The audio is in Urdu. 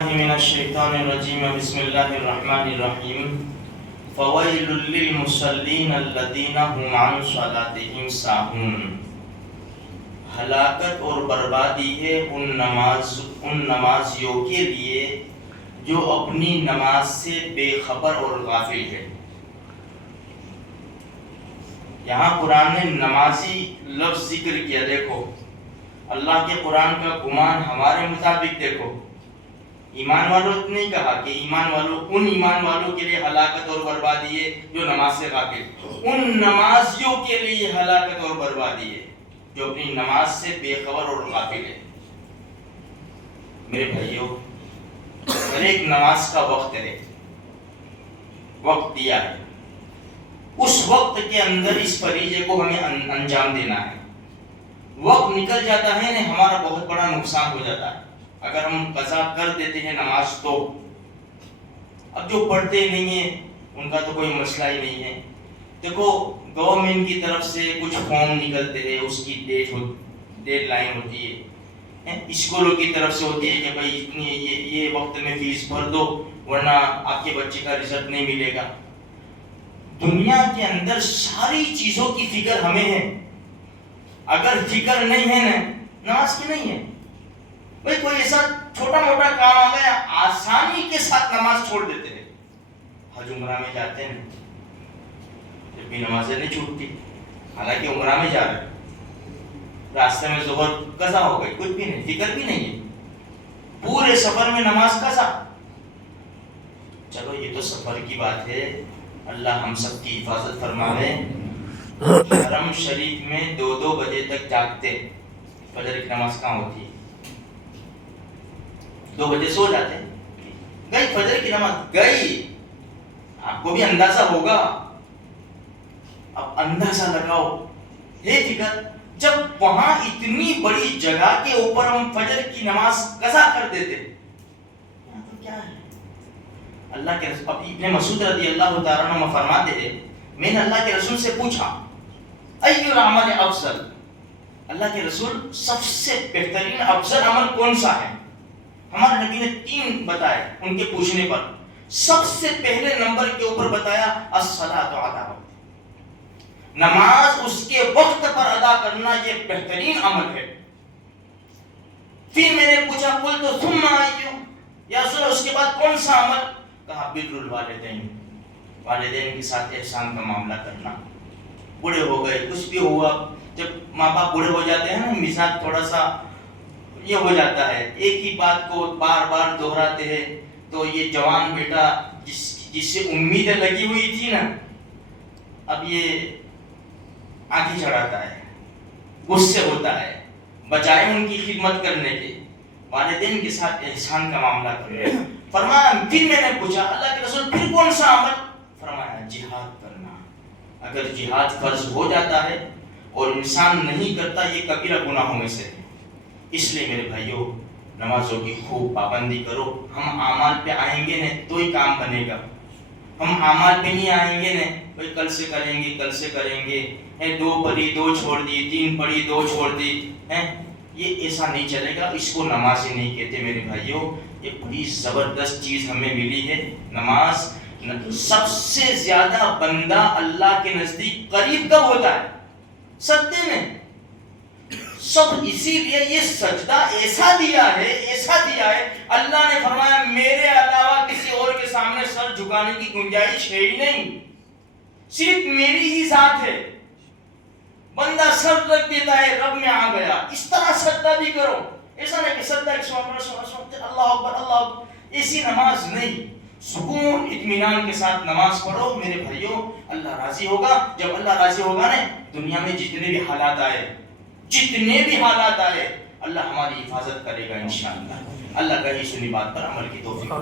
من الشیطان الرجیم بسم اللہ الرحمن الرحیم فویل للمصلین الذین هم عن صلاتهم ساہون۔ ہلاکت اور بربادی ہے ان نمازیوں کے لیے جو اپنی نماز سے بے خبر اور غافل ہے۔ یہاں قرآن نے نمازی لفظ ذکر کیا۔ دیکھو اللہ کے قرآن کا گمان ہمارے مطابق دیکھو، ایمان والوں نہیں کہا کہ ان ایمان والوں کے لیے ہلاکت اور بربادی ہے جو نماز سے غافل، ان نمازیوں کے لیے ہلاکت اور بربادی ہے جو اپنی نماز سے بے خبر اور غافل ہے۔ میرے بھائیوں، ہر ایک نماز کا وقت ہے، وقت دیا ہے، اس وقت کے اندر اس فریضے کو ہمیں انجام دینا ہے۔ وقت نکل جاتا ہے نا، ہمارا بہت بڑا نقصان ہو جاتا ہے۔ اگر ہم قضا کر دیتے ہیں نماز تو اب جو پڑھتے نہیں ہیں ان کا تو کوئی مسئلہ ہی نہیں ہے۔ دیکھو گورنمنٹ کی طرف سے کچھ فارم نکلتے ہیں، اس کی ڈیڈ لائن ہوتی ہے، اسکولوں کی طرف سے ہوتی ہے کہ بھائی اتنی یہ وقت میں فیس بھر دو ورنہ آپ کے بچے کا رزلٹ نہیں ملے گا۔ دنیا کے اندر ساری چیزوں کی فکر ہمیں ہے، اگر فکر نہیں ہے نا نماز کی نہیں ہے۔ بھائی کوئی ایسا چھوٹا موٹا کام آ گیا، آسانی کے ساتھ نماز چھوڑ دیتے ہیں۔ حج عمرہ میں جاتے ہیں جب بھی نمازیں نہیں چھوٹتی، حالانکہ عمرہ میں جا رہے، راستے میں ظہر قضا ہو گئی، کچھ بھی نہیں، فکر بھی نہیں ہے، پورے سفر میں نماز قضا۔ چلو یہ تو سفر کی بات ہے، اللہ ہم سب کی حفاظت فرمائے۔ حرم شریف میں 2 بجے تک جاگتے، فجر کی نماز کہاں ہوتی ہے؟ 2 بجے سو جاتے ہیں، گئی فجر کی نماز گئی، آپ کو بھی اندازہ ہوگا، اب اندازہ لگاؤ ہے فکر، جب وہاں اتنی بڑی جگہ کے اوپر ہم فجر کی نماز قضا کر دیتے، یہاں تو کیا ہے؟ اللہ کے رسول ابن مسعود رضی اللہ تعالیٰ عنہ فرماتے ہیں، میں نے اللہ کے رسول سے پوچھا ای العمل افضل، اللہ کے رسول سب سے بہترین افضل عمل کون سا ہے؟ ہمارے نبی نے 3 بتائے ان کے پوچھنے پر۔ سب سے پہلے نمبر کے اوپر بتایا الصلاۃ علی وقت، نماز اس کے وقت پر ادا کرنا یہ بہترین عمل ہے۔ پھر میں نے پوچھا قلت ثم ای، یا رسول اللہ اس کے بعد کون سا عمل؟ کہا بر الوالدین، والدین کے ساتھ احسان کا معاملہ کرنا۔ بوڑھے ہو گئے، کچھ بھی ہوا، جب ماں باپ بوڑھے ہو جاتے ہیں نا، مزاج تھوڑا سا یہ ہو جاتا ہے، ایک ہی بات کو بار بار دہراتے ہیں، تو یہ جوان بیٹا جس سے امیدیں لگی ہوئی تھی نا، اب یہ آنکھیں چڑھاتا ہے، غصے ہوتا ہے، بجائے ان کی خدمت کرنے کے والدین کے ساتھ احسان کا معاملہ کرے۔ فرمایا پھر میں نے پوچھا اللہ کے رسول پھر کون سا عمل؟ فرمایا جہاد کرنا۔ اگر جہاد فرض ہو جاتا ہے اور انسان نہیں کرتا، یہ کبیرہ گناہوں میں سے ہے۔ اس لیے میرے بھائیوں، نمازوں کی خوب پابندی کرو۔ ہم اعمال پہ آئیں گے نا تو ہی کام بنے گا، ہم اعمال پہ نہیں آئیں گے نا بھائی کل سے کریں گے، کل سے کریں گے، 2 پڑھی 2 چھوڑ دی، 3 پڑھی 2 چھوڑ دی، یہ ایسا نہیں چلے گا۔ اس کو نماز ہی نہیں کہتے میرے بھائیوں۔ یہ بڑی زبردست چیز ہمیں ملی ہے نماز۔ سب سے زیادہ بندہ اللہ کے نزدیک قریب کب ہوتا ہے؟ سجدے میں۔ سب اسی لیے یہ سجدہ ایسا دیا ہے، اللہ نے فرمایا میرے علاوہ کسی اور کے سامنے سر جھکانے کی گنجائش ہے ہی نہیں، صرف میری ہی ذات ہے۔ بندہ سر رکھ دیتا ہے، رب میں آ گیا۔ اس طرح سجدہ بھی کرو، ایسا نہیں کہ سجدہ اللہ اکبر اللہ اکبر، ایسی نماز نہیں۔ سکون اطمینان کے ساتھ نماز پڑھو میرے بھائیوں، اللہ راضی ہوگا۔ جب اللہ راضی ہوگا نا، دنیا میں جتنے بھی حالات آئے اللہ ہماری حفاظت کرے گا انشاءاللہ۔ اللہ کا ہی سنی بات پر عمل کی توفیق۔